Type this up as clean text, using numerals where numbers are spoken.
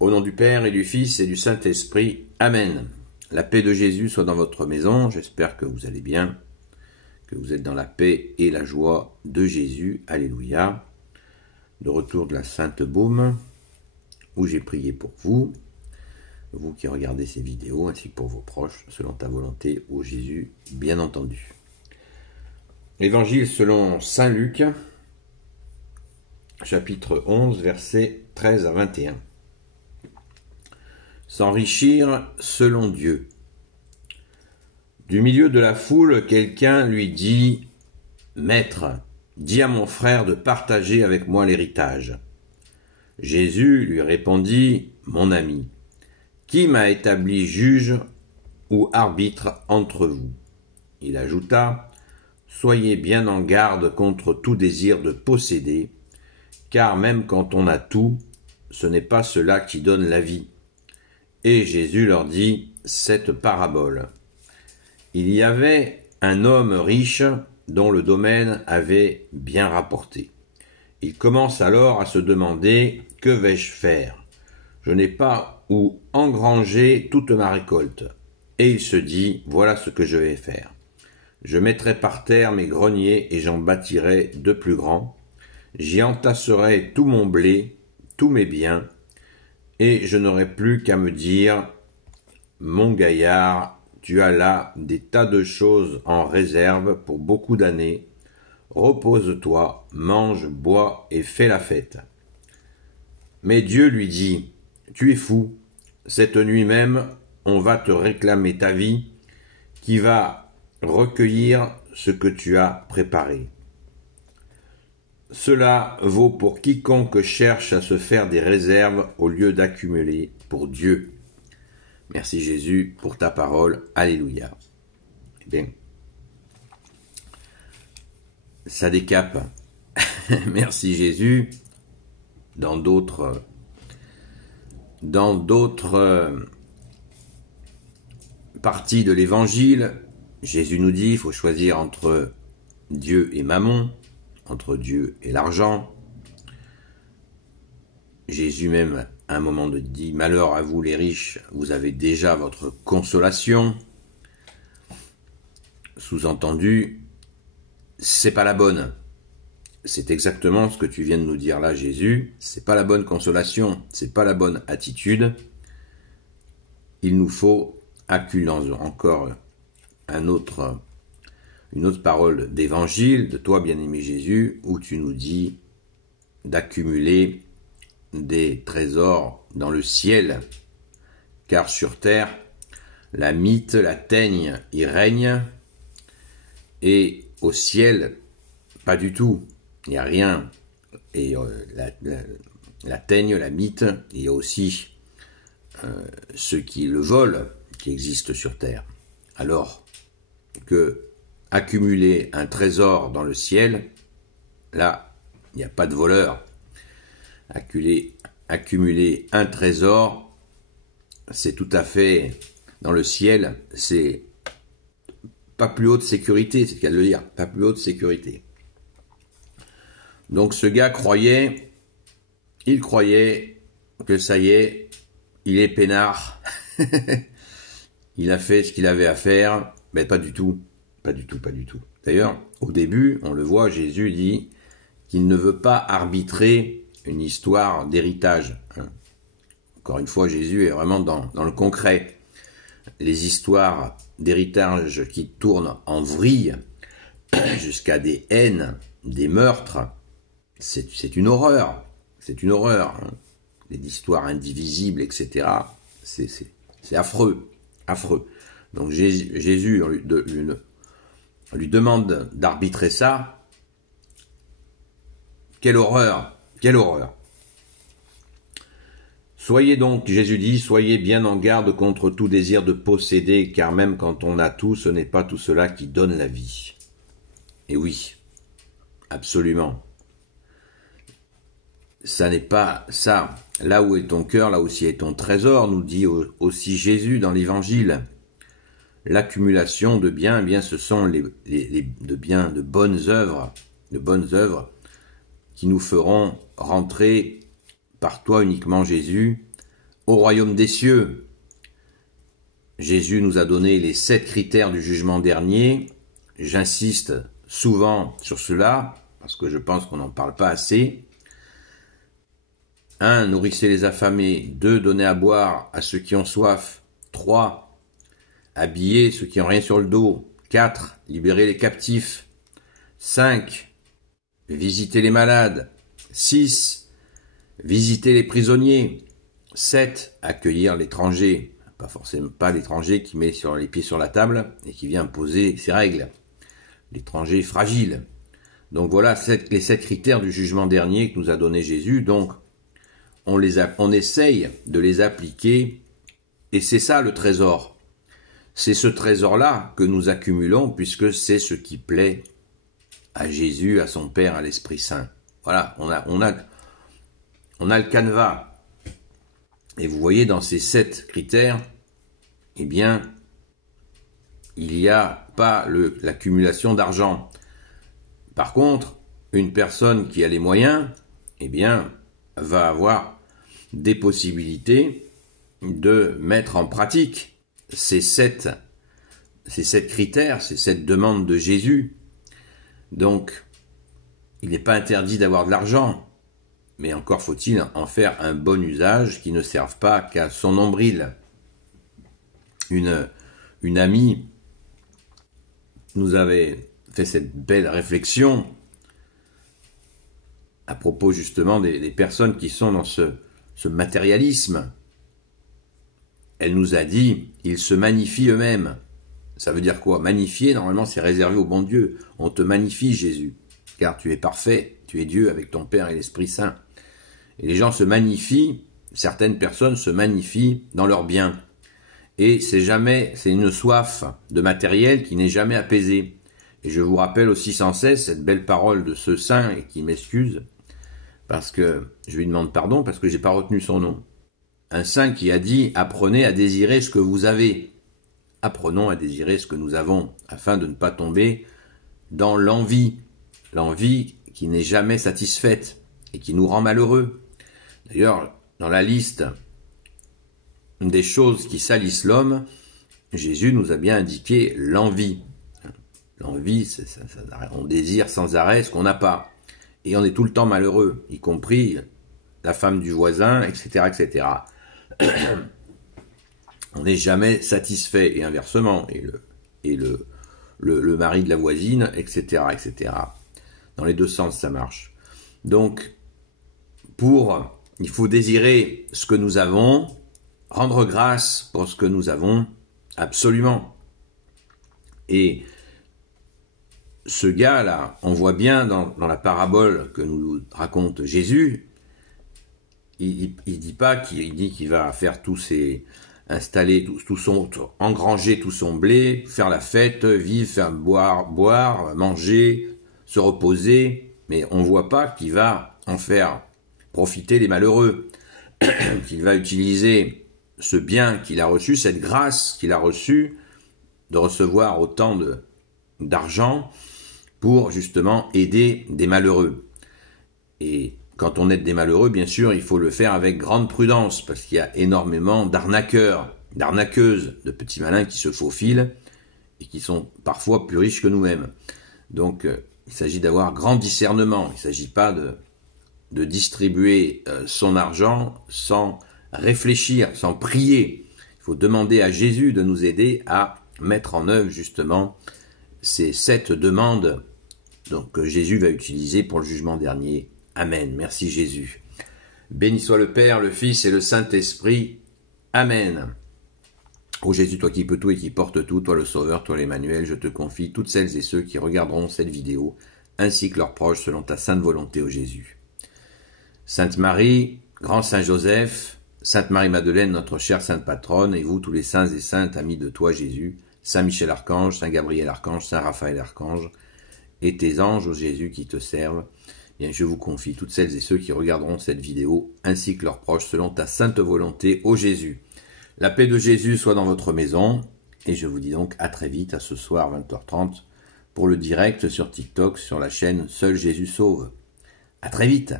Au nom du Père et du Fils et du Saint-Esprit. Amen. La paix de Jésus soit dans votre maison. J'espère que vous allez bien, que vous êtes dans la paix et la joie de Jésus. Alléluia. De retour de la Sainte Baume, où j'ai prié pour vous, vous qui regardez ces vidéos, ainsi que pour vos proches, selon ta volonté, ô Jésus, bien entendu. Évangile selon Saint Luc, chapitre 11, versets 13 à 21. S'enrichir selon Dieu. Du milieu de la foule, quelqu'un lui dit « Maître, dis à mon frère de partager avec moi l'héritage. » Jésus lui répondit « Mon ami, qui m'a établi juge ou arbitre entre vous ?» Il ajouta « Soyez bien en garde contre tout désir de posséder, car même quand on a tout, ce n'est pas cela qui donne la vie. » Et Jésus leur dit cette parabole. Il y avait un homme riche dont le domaine avait bien rapporté. Il commence alors à se demander « Que vais-je faire ? Je n'ai pas où engranger toute ma récolte. » Et il se dit « Voilà ce que je vais faire. Je mettrai par terre mes greniers et j'en bâtirai de plus grands. J'y entasserai tout mon blé, tous mes biens, et je n'aurai plus qu'à me dire « Mon gaillard, tu as là des tas de choses en réserve pour beaucoup d'années. Repose-toi, mange, bois et fais la fête. » Mais Dieu lui dit « Tu es fou, cette nuit même, on va te réclamer ta vie, qui va recueillir ce que tu as préparé. » Cela vaut pour quiconque cherche à se faire des réserves au lieu d'accumuler pour Dieu. Merci Jésus pour ta parole. Alléluia. Eh bien, ça décape. Merci Jésus. Dans d'autres parties de l'Évangile, Jésus nous dit qu'il faut choisir entre Dieu et Mammon, entre Dieu et l'argent. Jésus même, à un moment dit « Malheur à vous les riches, vous avez déjà votre consolation ». Sous-entendu, c'est pas la bonne. C'est exactement ce que tu viens de nous dire là, Jésus. C'est pas la bonne consolation, c'est pas la bonne attitude. Il nous faut accueillir encore une autre parole d'évangile de toi, bien-aimé Jésus, où tu nous dis d'accumuler des trésors dans le ciel, car sur terre, la mythe, la teigne y règne, et au ciel, pas du tout, il n'y a rien. Et la teigne, la mythe, il y a aussi ceux qui le volent, qui existent sur terre. Alors que accumuler un trésor dans le ciel, là, il n'y a pas de voleur. Accumuler un trésor, c'est tout à fait, dans le ciel, c'est pas plus haute sécurité, c'est le cas de le dire, pas plus haute sécurité. Donc ce gars croyait que ça y est, il est peinard, il a fait ce qu'il avait à faire, mais pas du tout. Pas du tout. D'ailleurs, au début, on le voit, Jésus dit qu'il ne veut pas arbitrer une histoire d'héritage. Encore une fois, Jésus est vraiment dans le concret. Les histoires d'héritage qui tournent en vrille jusqu'à des haines, des meurtres, c'est une horreur. C'est une horreur. Les histoires indivisibles, etc. C'est affreux. Donc Jésus lui demande d'arbitrer ça. Quelle horreur. Soyez donc, Jésus dit, soyez bien en garde contre tout désir de posséder, car même quand on a tout, ce n'est pas tout cela qui donne la vie. Et oui, absolument. Ça n'est pas ça. Là où est ton cœur, là aussi est ton trésor, nous dit aussi Jésus dans l'Évangile. L'accumulation de biens, eh bien, ce sont de bonnes œuvres qui nous feront rentrer par toi uniquement, Jésus, au royaume des cieux. Jésus nous a donné les 7 critères du jugement dernier. J'insiste souvent sur cela, parce que je pense qu'on n'en parle pas assez. 1. Nourrissez les affamés. 2. Donnez à boire à ceux qui ont soif. 3. Habillez ceux qui n'ont rien sur le dos. 4. Libérez les captifs. 5. Visitez les malades. 6. Visitez les prisonniers. 7. Accueillir l'étranger. Pas forcément pas l'étranger qui met les pieds sur la table et qui vient imposer ses règles. L'étranger fragile. Donc voilà les 7 critères du jugement dernier que nous a donné Jésus. Donc on essaye de les appliquer et c'est ça le trésor. C'est ce trésor-là que nous accumulons puisque c'est ce qui plaît à Jésus, à son Père, à l'Esprit Saint. Voilà, on a le canevas. Et vous voyez, dans ces 7 critères, eh bien, il n'y a pas l'accumulation d'argent. Par contre, une personne qui a les moyens, eh bien, va avoir des possibilités de mettre en pratique ces 7 critères, ces 7 demandes de Jésus. Donc, il n'est pas interdit d'avoir de l'argent. Mais encore faut-il en faire un bon usage qui ne serve pas qu'à son nombril. Une amie nous avait fait cette belle réflexion à propos justement des personnes qui sont dans ce matérialisme. Elle nous a dit, ils se magnifient eux-mêmes. Ça veut dire quoi? Magnifier, normalement, c'est réservé au bon Dieu. On te magnifie, Jésus, car tu es parfait, tu es Dieu avec ton Père et l'Esprit Saint. Et les gens se magnifient, certaines personnes se magnifient dans leurs biens. Et c'est une soif de matériel qui n'est jamais apaisée. Et je vous rappelle aussi sans cesse cette belle parole de ce saint, et qui m'excuse, parce que je lui demande pardon, parce que j'ai pas retenu son nom. Un saint qui a dit, apprenez à désirer ce que vous avez. Apprenons à désirer ce que nous avons, afin de ne pas tomber dans l'envie qui n'est jamais satisfaite et qui nous rend malheureux. D'ailleurs, dans la liste des choses qui salissent l'homme, Jésus nous a bien indiqué l'envie. L'envie, on désire sans arrêt ce qu'on n'a pas. Et on est tout le temps malheureux, y compris la femme du voisin, etc., etc. On n'est jamais satisfait, et inversement, et le mari de la voisine, etc., etc. Dans les deux sens, ça marche. Donc, il faut désirer ce que nous avons, rendre grâce pour ce que nous avons, absolument. Et ce gars-là, on voit bien dans la parabole que nous raconte Jésus, il dit pas qu'il va faire engranger tout son blé, faire la fête, vivre, faire boire, manger, se reposer, mais on voit pas qu'il va en faire profiter les malheureux, qu'il va utiliser ce bien qu'il a reçu, cette grâce qu'il a reçue, de recevoir autant d'argent pour justement aider des malheureux. Et quand on aide des malheureux, bien sûr, il faut le faire avec grande prudence, parce qu'il y a énormément d'arnaqueurs, d'arnaqueuses, de petits malins qui se faufilent et qui sont parfois plus riches que nous-mêmes. Donc, il s'agit d'avoir grand discernement. Il ne s'agit pas de distribuer son argent sans réfléchir, sans prier. Il faut demander à Jésus de nous aider à mettre en œuvre justement ces 7 demandes que Jésus va utiliser pour le jugement dernier. Amen. Merci Jésus. Béni soit le Père, le Fils et le Saint-Esprit. Amen. Ô Jésus, toi qui peux tout et qui portes tout, toi le Sauveur, toi l'Emmanuel, je te confie toutes celles et ceux qui regarderont cette vidéo, ainsi que leurs proches, selon ta sainte volonté, ô Jésus. Sainte Marie, grand Saint Joseph, Sainte Marie-Madeleine, notre chère Sainte Patronne, et vous tous les saints et saintes amis de toi Jésus, Saint Michel Archange, Saint Gabriel Archange, Saint Raphaël Archange, et tes anges, ô Jésus, qui te servent, bien, je vous confie toutes celles et ceux qui regarderont cette vidéo, ainsi que leurs proches, selon ta sainte volonté, ô Jésus. La paix de Jésus soit dans votre maison, et je vous dis donc à très vite, à ce soir 20h30, pour le direct sur TikTok, sur la chaîne Seul Jésus Sauve. À très vite.